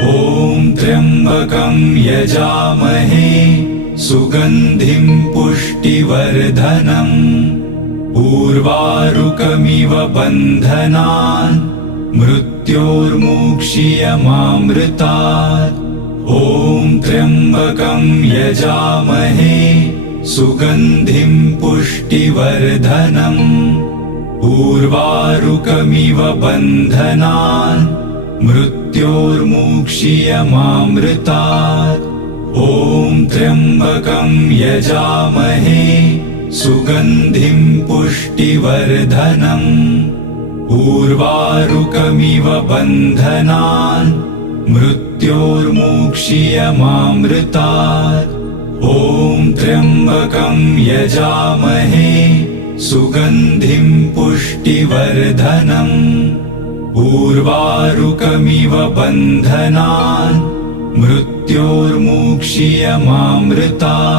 ॐ त्र्यम्बकं यजामहे सुगन्धिं पुष्टिवर्धनम् उर्वारुकमिव बन्धनान् मृत्योर्मुक्षीयमामृतात्। ॐ त्र्यम्बकं यजामहे सुगन्धिं पुष्टिवर्धनम् उर्वारुकमिव बन्धनान् मृत्योर्मुक्षीयमामृतात्। ॐ त्र्यम्बकं यजामहे सुगन्धिं पुष्टिवर्धनम् उर्वारुकमिव बन्धनान् मृत्योर्मुक्षीयमामृतात्। ॐ त्र्यम्बकं यजामहे सुगन्धिं पुष्टिवर्धनम् उर्वारुकमिव बन्धनान् मृत्योर्मुक्षीयमामृतात्।